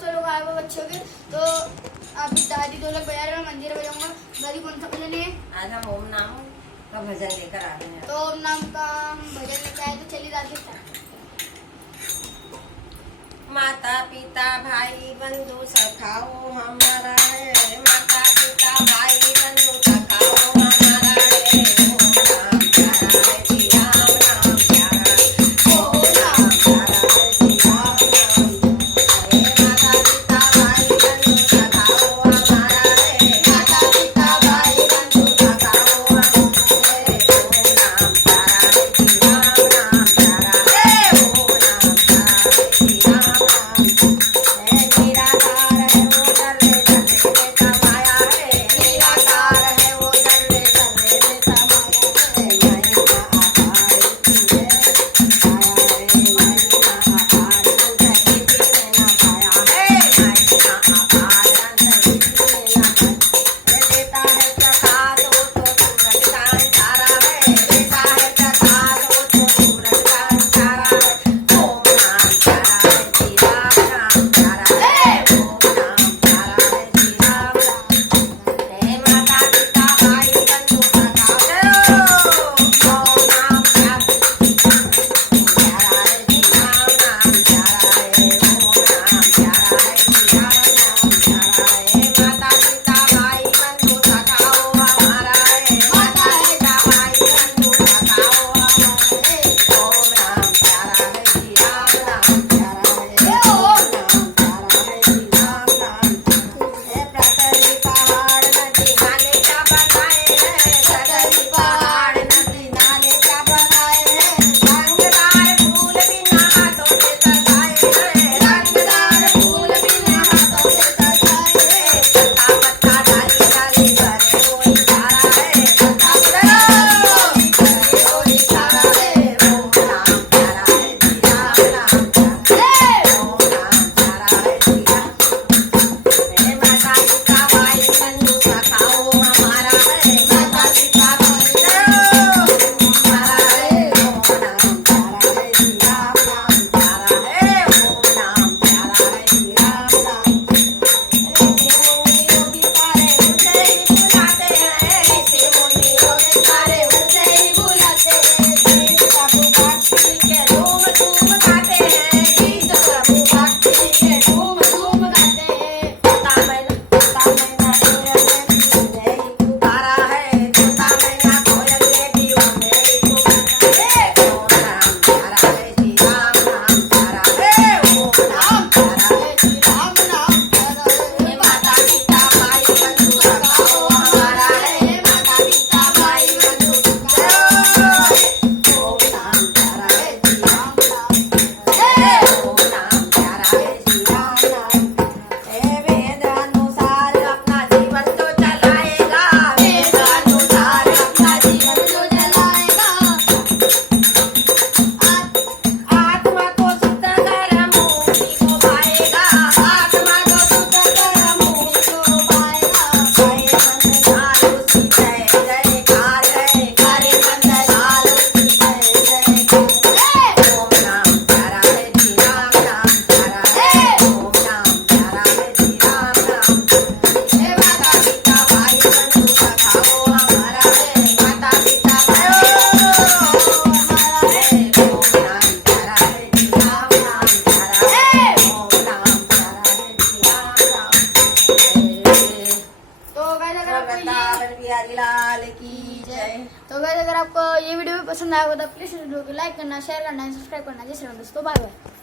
तो लोग आए हुए बच्चे होंगे। तो अभी दादी दो लोग बजा रहे हैं, मंदिर बजाऊंगा। दादी कौन सा भजन है? आज हम ओम नाम का भजन लेकर आ रहे हैं। तो ओम नाम का हम भजन लेके आए, तो चलिए दादी स्टार्ट। माता पिता भाई बंधु सखाओ हमारा है, माता पिता भाई बंधु सखाओ हमारा है। ओम नाम प्यारा है, श्री राम नाम प्यारा है। ओम नाम प्यारा है, श्री राम नाम है। माता पिता भाई बंधु सखाओ हमारा है, माता पिता भाई बंधु सखाओ हमारा है। ओम नाम प्यारा है, श्री राम नाम प्यारा है। ओम नाम प्यारा है, श्री राम नाम। निराकार है वो जल्ले जल्ले में समाया है, निराकार है वो जल्ले जल्ले में समाया है। महिमा अपार की है, आया है महिमा अपार, अंत किसी ने न पाया है। महिमा अपार, अंत किसी ने न पाया। देता है प्रकाश वो तो सूरज का अंधारा है, देता है प्रकाश वो तो सूरज का अंधारा है। ओम नाम प्यारा है, श्री राम नाम प्यारा है। ओम नाम प्यारा है, श्री राम नाम है। माता पिता भाई बंधु सखाओ। ओम नाम प्यारा है, श्री राम नाम प्यारा है। ओम नाम प्यारा है, श्री राम नाम प्यारा है। माता पिता भाई बंधु सखाओ हमारा है, माता पिता भाई बंधु सखाओ हमारा है। ओम नाम प्यारा है, श्री राम नाम प्यारा है। ओम नाम प्यारा है, श्री राम नाम प्यारा है। प्रकृति पहाड़ नदी नाले क्या बनाए हैं, प्रकृति पहाड़ नदी नाले क्या बनाए हैं। रंगदार फूल बिना हाथों से सजाए हैं, रंगदार फूल बिना हाथों से सजाए हैं। पत्ता पत्ता डाली डाली भरे वो इशारा है, पत्ता पत्ता भरे वो इशारा है। ओम नाम प्यारा है, श्री राम नाम प्यारा है। ओम नाम प्यारा है, श्री राम। माता पिता भाई बंधु सखाओ हमारा है, माता पिता भाई बंधु हमारा है। ओम नाम प्यारा है, श्री राम नाम प्यारा है। ओम नाम प्यारा है, श्री राम नाम। ऋषि मुनि योगी सारे मुझसे ही बुलाते हैं, ऋषि मुनि योगी सारे मुझसे ही बुलाते हैं। गीत प्रभु भक्ति के धूम धूम गाते हैं, गीत प्रभु भक्ति के धूम धूम गाते हैं। तोता मैना कोयल ने ही पुकारा है, तोता मैना कोयल ने भी उन्हें ही पुकारा है। ओम नाम प्यारा है, श्री राम नाम प्यारा है। ओम नाम प्यारा है, श्री राम नाम प्यारा है। माता पिता भाई बंधु सखाओ हमारा है, माता पिता भाई बंधु सखाओ। ओम नाम प्यारा है, श्री राम नाम प्यारा है। ओम नाम प्यारा है, श्री राम नाम प्यारा है। वेद अनुसार अपना जीवन तो चलाएगा, वेद अनुसार अपना जीवन तो चलाएगा। आत्मा को शुद्ध कर मुक्ति को पाएगा, आत्मा को शुद्ध कर मुक्ति को पाएगा। करे बंदनाल उसकी जय जयकार है, करे बंदनाल उसकी जय जयकार है। ओम नाम प्यारा है, श्री राम नाम प्यारा है। ओम नाम प्यारा है, श्री राम नाम प्यारा है। माता पिता भाई बंधु सखाओ हमारा है, माता पिता भाई हमारा है। ओम नाम प्यारा है, श्री राम नाम प्यारा है। ओम नाम प्यारा है, श्री राम नाम है। तो गाइस अगर आपको वृंदावन बिहारी लाल की जय। तो गाइस अगर आपको ये वीडियो पसंद आया हो तो प्लीज वीडियो को लाइक करना, शेयर करना, सब्सक्राइब करना। जय श्री राम दोस्तों, बाय बाय।